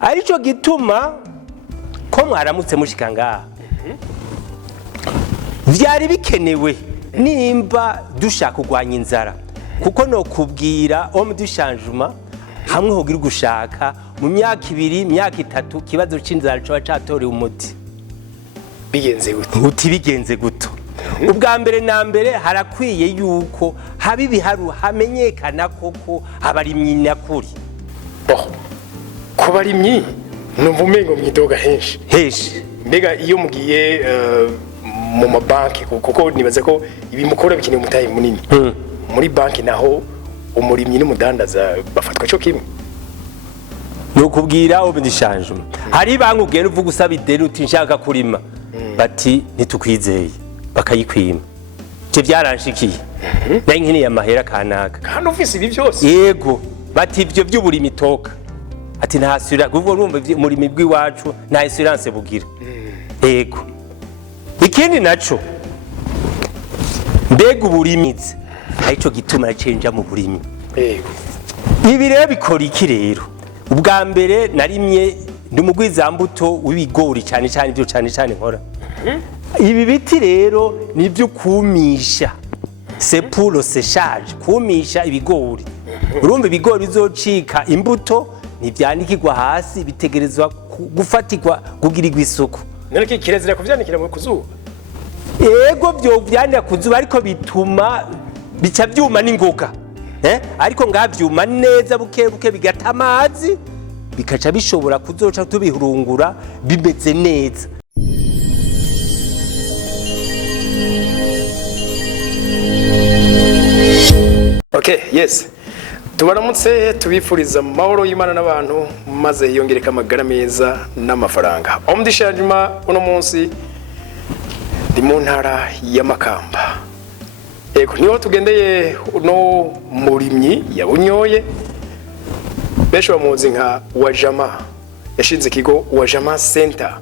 arico gituma ko mwaramutse mushika ngaha vyari bikenewe nimba dushaka kugwanya inzara kuko no kubwira homme du changement hamwe hogira gushaka mu myaka 2 myaka 3 kibazo c'inzara cyo catore umuti bigenze gute bigenze guto ubwa mbere na mbere harakwiye yuko habi biharu hamenyekana koko abarimyi nakuri ko barimyi numva umengo mwidoga henshi mbega iyo mugiye mu mabanki kuko nibaza ko ibi mukora bikeneye umutahe munini muri banki naho umurimyi n'umudandaza bafatwa cyo kimwe no kubwira obindishanje hari banki ugenda uvuga usaba ideni uti nshaka kurima bati ntitukwizeye bakayikwima cyo byaranshikiye nayo nkini amahera kanaka kandi ufise ibi byose yego bati ibyo by'uburimi toka ati ntasubira kuvuga urumva umurimi bw'iwacu nta assurance bugira yego ikindi naco mbega uburimize arico gituma cenja mu burimi yego ibi rero bikora iki rero ubwa mbere narimye ndumugwizambuto w'ibigori cyane ibyo cyane nkora ibi biti rero nibyo kumisha c'est pour le séchage kumisha ibigori urumva ibigori bizocika imbuto ntibyandikirwa hasi bitegerezwa gufatirwa kugirirwa isuku none kirezera kuvyanikira mu kuzuba yego byo vyandika kuzuba ariko bituma bica byuma n'ingoga ariko ngavyuma neza buke bigata amazi bikaca bishobora kuzoca tubihurungura bimeze neza. Okay, yes. Tubaramutse tubifuriza amahoro y'Imana n'abantu maze yongereka amagara meza n'amafaranga. Omdishajima uno munsi ndi mu ntara ya Makamba. Ego niho tugendeye uno murimyi yabunyoye. Besho bamuzi nka Wajama. Yashinze ikigo Wajama Center.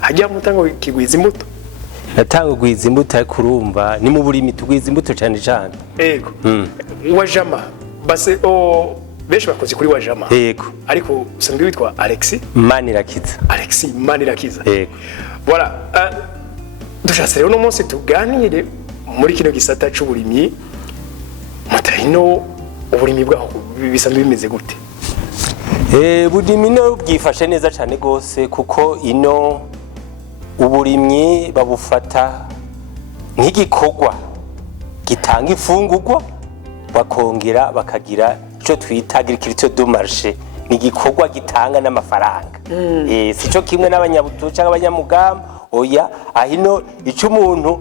Hajya mutango kigwiza imbuto. Natanga gwiza imbuto kurumva ni mu burimi tugwiza imbuto cyane. Ego. Wajama base besho bakoze kuri Wajama. Ego. Ariko usanzwe witwa Alexis Manirakiza. Ego. Voilà. Dushatse rero no munsi tuganire muri kino gisata c'uburimyi. Mutahino uburimyi bwaho bisanzwe bimeze gute? Budimi no bwifashe neza cyane gose kuko ino uburimyi babufata nk'igikorwa gitanga ifungurwa bakongera bakagira ico twita agriculture de marché ni gikorwa gitanga n'amafaranga sico kimwe n'abanyabutu cyangwa abanyamugamba oya ahino ico umuntu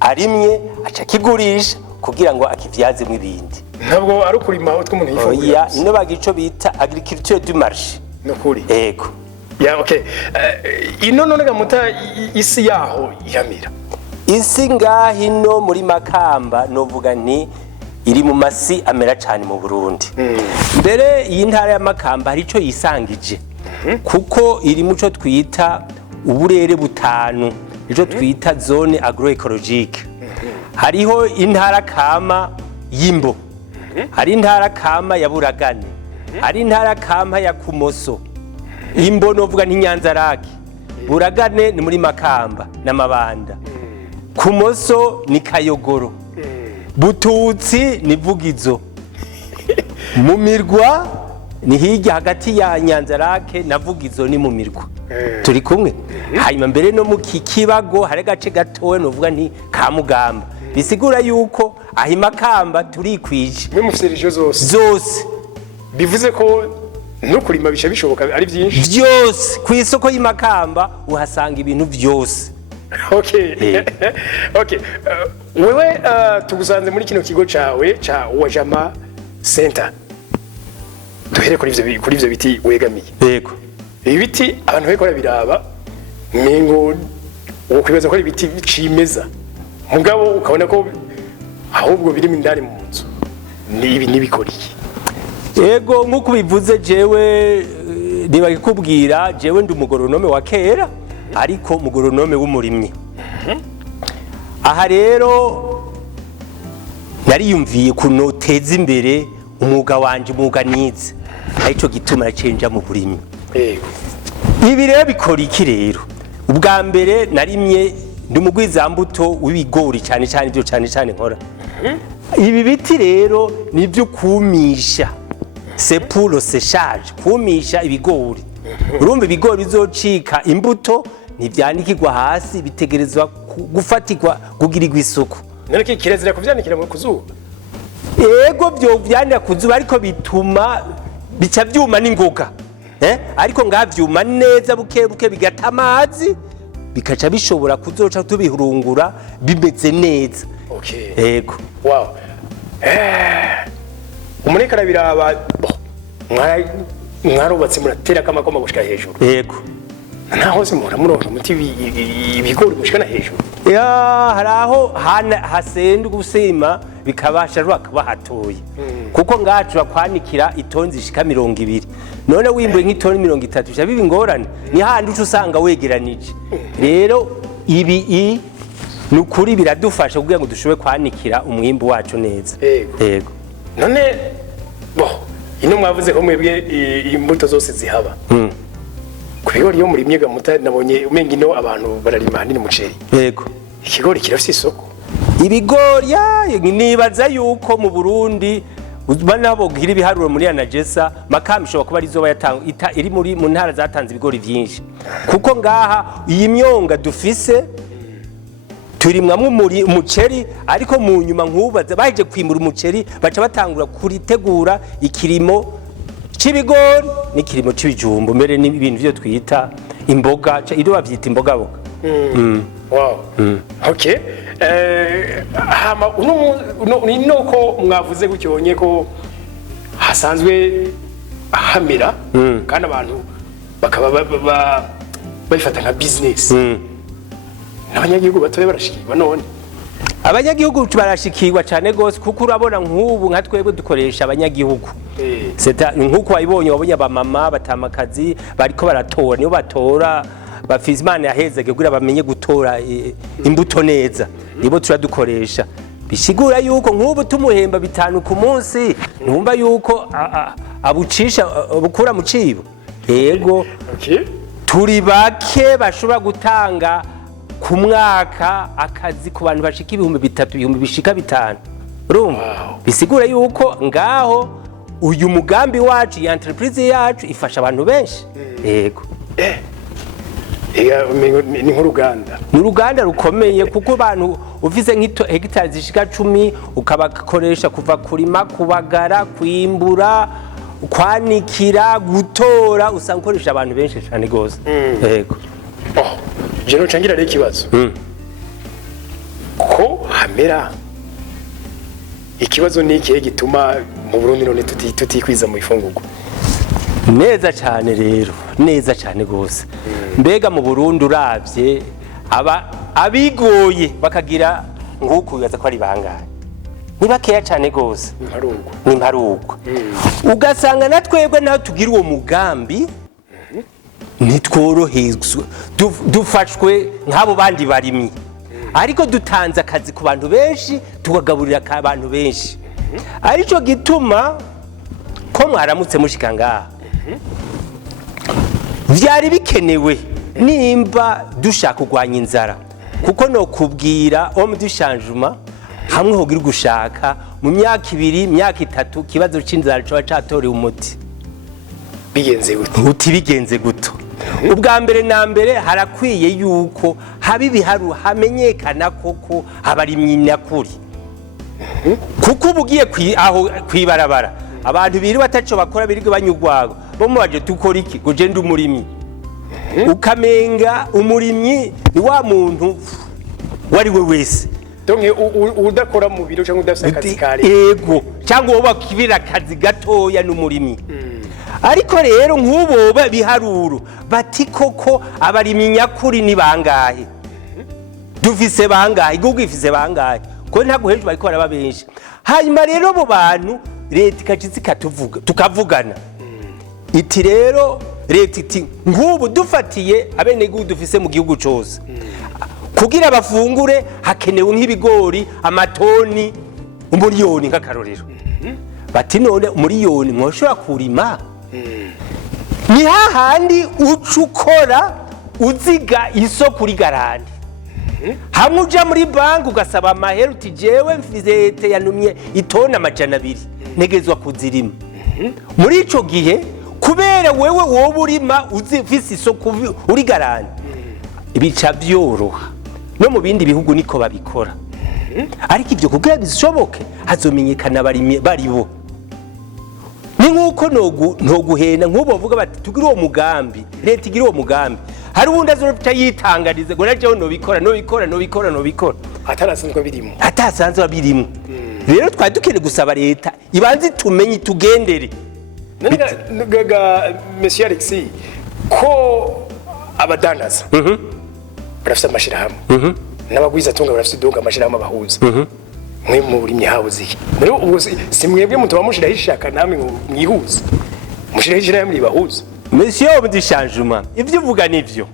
arimye aca kigurisha kugira ngo akivyaze mu ibindi ntabwo ari ukurima utwo umuntu yifungura oya ino bagico bita agriculture de marché nokuri yego ya okay ino none gamuta isi yaho iramira isi ngahino muri Makamba novuga nti iri mu masi amera cyane mu Burundi mbere iyi ntara ya Makamba hari ico yisangije kuko iri muco twita uburere butanu ico twita zone agroecologique hariho intara kama y'Imbo hari intara kama ya Buragane hari intara kama ya Kumoso Imbo novuga nti Nyanzarake Buragane ni muri Makamba n'Amabanda Kumoso ni Kayogoro Bututsi ni Vugizo Mumirwa ni hirya hagati ya Nyanzarake na Vugizo ni Mumirwa turi kumwe hanyuma mbere no mu Kibago hari gace gatowe novuga nti Kamugamba bisigura yuko ahi Makamba turi kwije mwe mufite zose bivuze ko no kurima bisha bishoboka ari byinshi byose ku isoko y'Imakamba uhasanga ibintu byose. Okay. Okay. Wewe tugusanze muri kino kigo cawe ca Wajama Center. Duhere kuri ivyo biti wegamiye. Yego. Ibi biti abantu bekora biraba mengo ukwibaza ko ari biti bicimeza. Mugabo ukabona ko ahubwo biri indani mu nzu. Nibi nibikoriye. Yego nkuko bivuze jewe nibakikubwira jewe ndi umugoronome wa kera ariko umugoronome w'umurimyi aha rero nariyumviye kunoteza imbere umwuga wanje umwuga nize arico gituma nacenja mu burimyi yego ibi rero bikora iki rero ubwa mbere narimye ndi umugwizambuto w'ibigori cyane cyane ibyo cyane nkora ibi biti rero nibyo kumisha c'est pour le séchage kumisha ibigori urumva ibigori bizocika imbuto ntibyandikirwa hasi bitegerezwa gufatirwa kugirirwa isuku none kirezera kuvyanikira mu kuzuba yego byo byandika kuzuba ariko bituma bica byuma n'ingoga ariko ngavyuma neza buke bigata amazi bikaca bishobora kuzoca tubihurungura bimeze neza okay yego wow umunekara biraba mwarubatse muratera kamakoma gushika hejuru yego naho se muronka muti ibigori gushikana hejuru ya haraho hasenda gusima bikabasha rwakaba hatoye kuko ngacu bakwanikira itonzi ishika 200 none wimbuye nk'itoni 30 sha bibi ngorane ni handi ucu usanga wegeranije rero ibi nukuri biradufasha kugira ngo dushobe kwanikira umwimbu wacu neza yego none ino mwavuze ko mwebwe imbuto zose zihaba kubigori yo muri myega muta nabonye umenga ino abantu bararima hanini muceri yego ikigori kirafise isoko ibigori nibaza yuko mu Burundi bana bogira ibiharuro muri anagesa makami shobora kuba arizo bayatanga iri muri mu ntara zatanze ibigori byinshi kuko ngaha iyi myonga dufise turimwamwe umuceri ariko mu nyuma nkubaza baje kwimura umuceri baca batangura kuritegura ikirimo c'ibigori n'ikirimo c'ibijumbo mbere n'ibintu byo twita imboga iro bavyita imboga boga wow okay hama nuko mwavuze gucyonye ko hasanzwe hamera kandi abantu bakaba babifata nka business abanyagihugu batoye barashikirwa none abanyagihugu barashikirwa cyane gose kuko urabona nk'ubu nka twebwe dukoresha abanyagihugu nkuko wabibonye wabonye abamama batamakazi bariko baratora niyo batora bafise Imana yahezege kugira bamenye gutora imbuto neza nibo turadukoresha bishigura yuko nk'ubu tumuhemba 5 ku munsi numva yuko abucisha bukura mu cibo yego turi bake bashobora gutanga ku mwaka akazi ku bantu bashika 3,000 bishika 5 urumva bisigura yuko ngaho uyu mugambi wacu ya entreprise yacu ifasha abantu benshi yego ni nk'uruganda ni uruganda rukomeye kuko abantu ufise nk'hegitari zishika 10 ukabakoresha kuva kurima kubagara kwimbura kwanikira gutora usanga ukoresha abantu benshi cyane gose yego jeno cangira rero ikibazo ko hamera ikibazo ni ikihe gituma mu Burundi none tutikwiza mu ifungurwa neza cyane rero neza cyane gose mbega mu Burundi uravye abigoye bakagira nguko bibaza ko ari bangahe ni bakeya cyane gose ni mparugwa ugasanga natwebwe naho tugira uwo mugambi nitworohezwa dufashwe nk'abo bandi barimyi ariko dutanze akazi ku bantu benshi tukagaburira abantu benshi arico gituma ko mwaramutse mushika ngaha vyari bikenewe nimba dushaka kugwanya inzara kuko no kubwira homme du changement hamwe hogira gushaka mu myaka 2 myaka 3 kibazo c'inzara cyo catorewe umuti bigenze guto ubwa mbere na mbere harakwiye yuko habibiharu hamenyekana koko abarimyi nyakuri kuko ubugiye aho kwibarabara abantu biri bataco bakora birige banyugwago bo mubaje tukora iki guje ndi umurimyi ukamenga umurimyi ni wa muntu wari we wese donke udakora mu biro cyangwa udafite akazi kare yego cyangwa woba kibira akazi gatoya n'umurimyi ariko rero nk'ubo biharuro bati koko abarimyi nyakuri ni bangahe dufise bangahe igihugu ifise bangahe ko ntago hejuru bariko baraba benshi hanyuma rero abo bantu leta ikacitse tukavugana iti rero leta iti nk'ubu dufatiye abenegihugu dufise mu gihugu cose kugira bafungure hakenewe nk'ibigori amatoni umuriyoni nk'akarorero bati none umuriyoni mwoshobora kurima ni hahandi ucukora uziga isoko kuri garanti hamwe uja muri banki ugasaba amahera uti jewe mfize Reta yanumye itona 200 negezwa kuzirima muri ico gihe kubera wewe wowe urima uzifise isoko uri garanti ibica byoroha no mu bindi bihugu niko babikora ariko ibyo kugira bishoboke hazomenyekana baribo ni nkuko ntoguhena nk'ubo bavuga bati tugira uwo mugambi Reta igira uwo mugambi hari ubundi azoca yitangarize ngo naje nobikora atasanzwe birimo rero twari dukeneye gusaba Reta ibanze tumenye tugendere gaga Monsieur Alexis ko abadandaza barafite amashirahamwe n'abagwiza tunga barafite donga amashirahamwe abahuza mwe mu Burimyi habuze rero ubu si mwebwe mutuba mushiraho ishaka namwe mwihuza mushiraho ishirahamwe ribahuza Monsieur du changement ivyo uvuga nivyo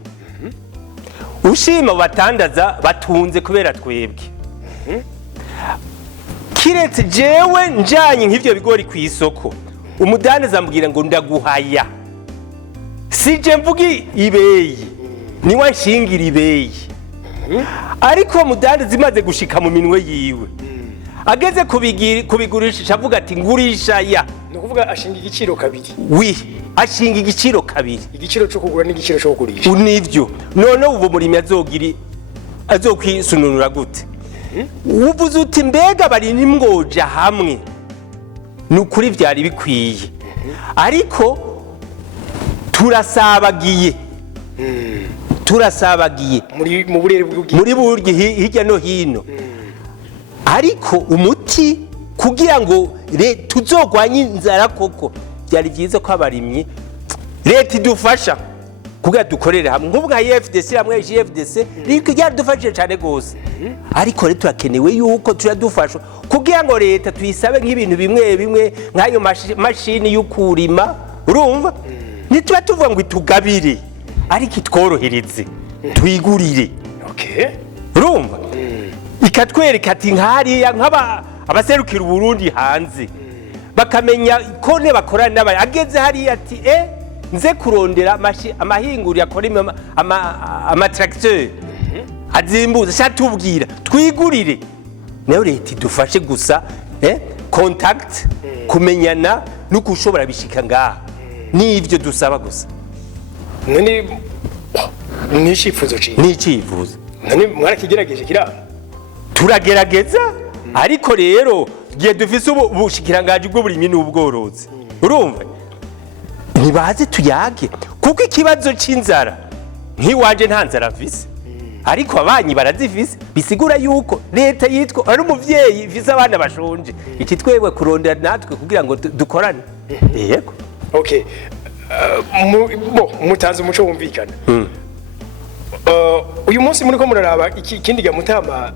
ushima batandaza batunze kubera twebwe kiretse jewe njanye nk'ivyo bigori ku isoko umudandaza ambwira ngo ndaguhaya sije mvugi ibeyi niwe nshingira ibeyi ariko mudandaza imaze gushika mu minwe yiwe ageze kubigurisha avuga ati ngurisha ya no kuvuga ashinga igiciro kabiri ashinga igiciro kabiri igiciro cyo kugura n'igiciro cyo kugurisha nivyo none ubu Burimyi azokwisununura gute uvuze uti mbega bari nimwoja hamwe nukuri vyari bikwiye ariko turasabagiye muri buryo hirya no hino ariko umuti kugira ngo tuzogwanye inzara koko byari byiza ko abarimyi Reta idufasha kugira dukorere hamwe nk'ubwo FDC hamwe FDC riko ryadufashije cyane gose ariko rero turakenewe yuko turadufasha kugira ngo Reta tuyisabe nk'ibintu bimwe nk'ayo mashini y'ukurima urumva nituba tuvuga ngo itugabire ariko itworohereze tuyigurire urumva ikatwereka ati nk'ariya abaserukira Burundi hanze bakamenya ko ne bakorana n'abari ageze hariya ati nze kurondera amahinguriro yakora amatracteur azimbuza cyatubwira twigurire nayo Reta idufashe gusa contact kumenyana no kushobora bishika ngaha nivyo dusaba gusa none nishifuzo none mwarakigerageje kiranga turagerageza ariko rero giye dufise ubushikiranganje bw'Uburimyi n'ubworozi urumva ntibaze tuyage kuko ikibazo c'inzara nkiwanje nta nzara mfise ariko abanyi barazifise bisigura yuko Reta yitwa ari umuvyeyi ifise abana bashonje iki twebwe kurondera natwe kugira ngo dukorane yego mutanze umuco wumvikana uyu munsi muri ko muraraba ikindi ga Mutama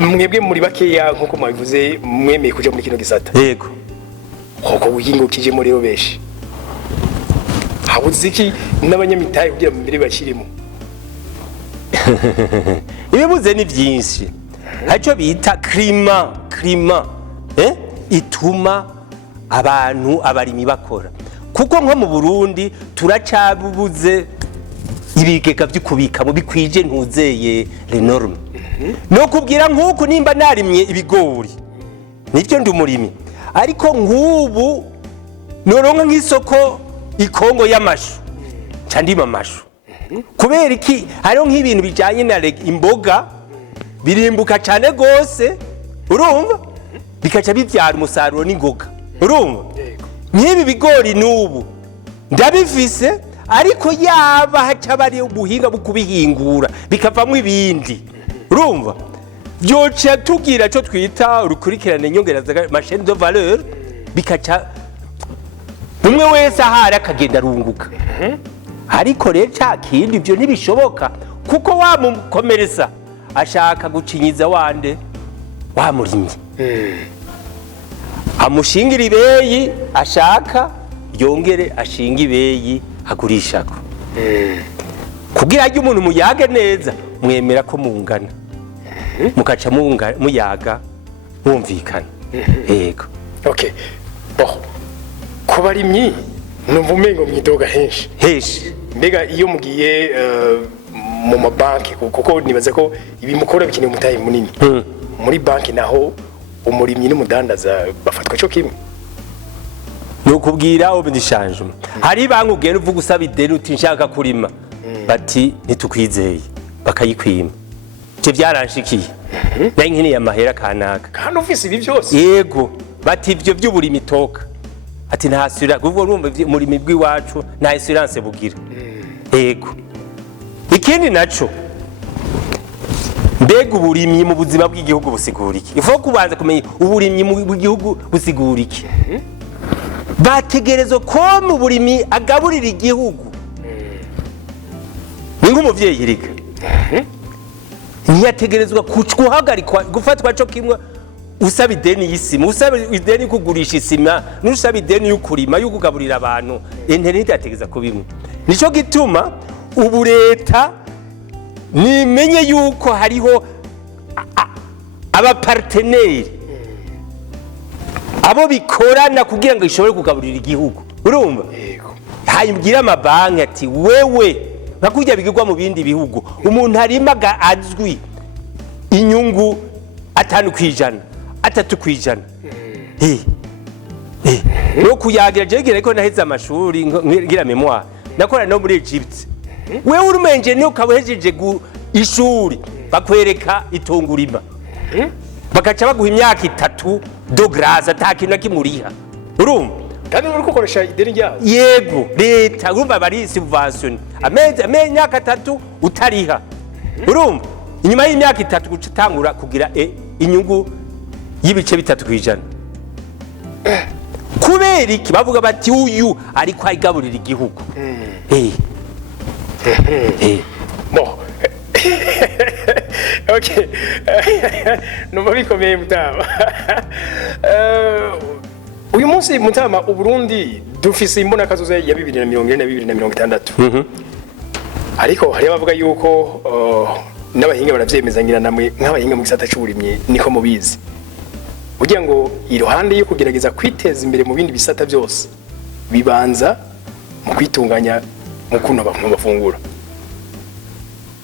mwebwe muri bakeya nkuko mwabivuze mwemeye kuja muri kino gisata yego koko uyingukije muri rero beshi habuze iki n'abanyamitaye kugira mbere bashirimo ibibuze ni byinshi haco bita climat ituma abantu abarimyi bakora kuko nko mu Burundi turacabubuze ibigega by'ukubika mu bikwije ntuzeye les normes no kubwira nkuko nimba narimye ibigori nivyo ndi umurimyi ariko nk'ubu noronka nk'isoko ikongo y'amashu candima amashu kubera iki hariho nk'ibintu bijanye na imboga birimbuka cyane gose urumva bikaca bivyara umusaruro n'ingoga urumva nk'ibi bigori n'ubu ndabifise ariko yaba haca bari ubuhinga bukubihingura bikavamwo ibindi urumva byoca tugira cyo twita urukurikirane nyongeraza machine de valeur bikaca umwe wese ahari akagenda arunguka ariko rero kindi ibyo ntibishoboka kuko wamukomeresa ashaka gucinyiza wande wamurimye amushingira ibeyi ashaka yongere ashinga ibeyi agurishako kugira ajye umuntu muyage neza mwemera ko mungana mukaca muyaga mwumvikana yego ku barimyi numva umengo mwidoga henshi mbega iyo mugiye mu mabanki kuko nibaza ko ibimukora bikeneye umutahe munini muri banki naho umurimyi n'umudandaza bafatwa cyo kimwe nukubwira obindishanje hari banki ugenda uvuga usaba ideni uti nshaka kurima bati ntitukwizeye bakayikwima cyo byaranshikiye nayo nkini ya mahera kanaka kandi ufise ibi byose yego bati ibyo by'uburimi toka ati ntasura kuvuga urumva umurimi bw'iwacu nta assurance bugira yego ikindi naco mbega uburimyi mu buzima bw'igihugu busigura iki ifo kubanza kumenya uburimyi mu gihugu busigura iki bategerezo ko mu burimyi agaburira igihugu ni nk'umuvyeyi rika ntiyategerezwa kuhagarikwa gufatwa cyo kimwe usaba ideni y'isima usaba ideni kugurisha isima n'usaba ideni y'ukurima y'ukugaburira abantu interineti yategeza ko bimwe nico gituma ubu leta nimenye yuko hariho abaparteneri abo bikorana kugira ngo ishobore kugaburira igihugu urumva hayibwira amabanki ati wewe nakujya bigirwa mu bindi bihugu umuntu harimaga azwi inyungu 5%, 3%. No kuyagira jegere ko naheze amashuri ngira memoire nakora no muri Egypt wewe urumenje niyo kabuhejeje ishuri bakwereka itungurima bakaca baguha imyaka 3 do grâce atakintu kimuriha urumva kandi uri gukoresha ideni ryawe yego leta urumva bari subvention ameze imyaka 3 utariha urumva inyuma y'imyaka 3 gucitangura kugira inyungu y'ibice 3%. Kubera iki bavuga bati uyu ariko ayigaburira igihugu bon okay numva bikomeye mutama uyu munsi mutama uburundi dufise imbona kazoza ya 2040 na 2060 ariko hari abavuga yuko n'abahinga baravyemezangira namwe nk'abahinga mu gisata cy'uburimyi niko mubizi kugira ngo iruhande yo kugerageza kwiteza imbere mu bindi bisata byose bibanza mu kwitunganya mu kuntu abantu bafungura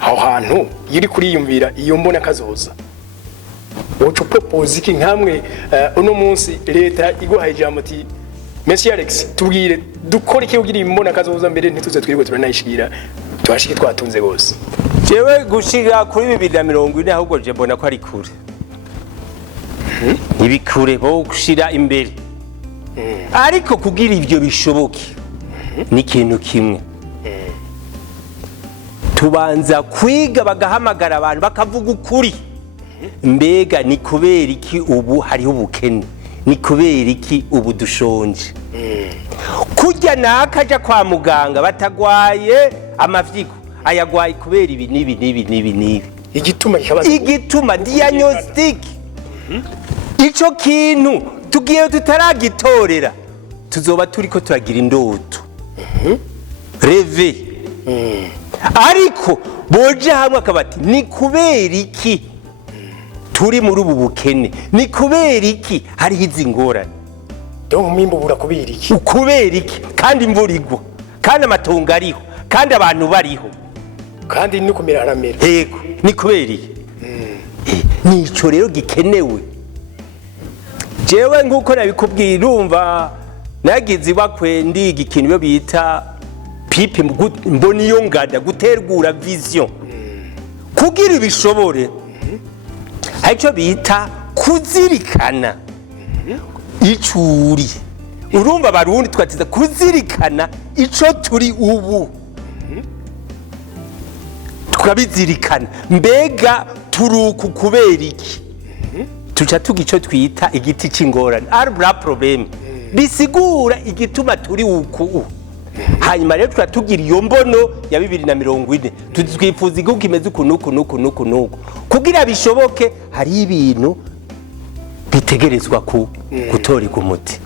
aho hantu yiri kuriyumvira iyo mbona kazoza uco propose iki nkamwe uno munsi leta iguhaye ijambo ati Monsieur Alex tubwire dukora iki kugira imbona kazoza mbere ntituze twirwe turanayishira twashike twatunze gose jewe gushika kuri 2040 ahubwo je mbona ko ari kure ibikure bo gushira imbere ariko kugira ibyo bishoboke ni kintu kimwe tubanza kwiga bagahamagara abantu bakavuga ukuri mbega ni kubera iki ubu hariho ubukene ni kubera iki ubu dushonje kujya nakaja kwa muganga batagwaye amavyigo ayagwaye kubera ibi nibi igituma diagnostic ico kintu tugiye tutaragitorera tuzoba turiko turagira indoto reve ariko boje hamwe akabati ni kubera iki turi muri ubu bukene ni kubera iki hari izingorane donc mwimbo burakubera iki ukubera iki kandi imvura igwa kandi amatongo ariho kandi abantu bariho kandi no kumiraramira yego ni kubera iki nico rero gikenewe jewe nkuko nabikubwira urumva nagize bakwe ndiga ikintu yo bita pipe mboni yo ngada gutergura vision kugira ibishobore haco bita kuzirikana icuri urumva barundi twatiza kuzirikana ico turi ubu tukabizirikana mbega turuku kubera iki tuca tugico twita igiti c'ingorane arbra problem bisigura igituma turi uku hanyuma rero turatugira iyo mbono ya 2040 tuzwifuza igihugu kimeze uku kugira bishoboke hari ibintu bitegerezwa gutorerwa umuti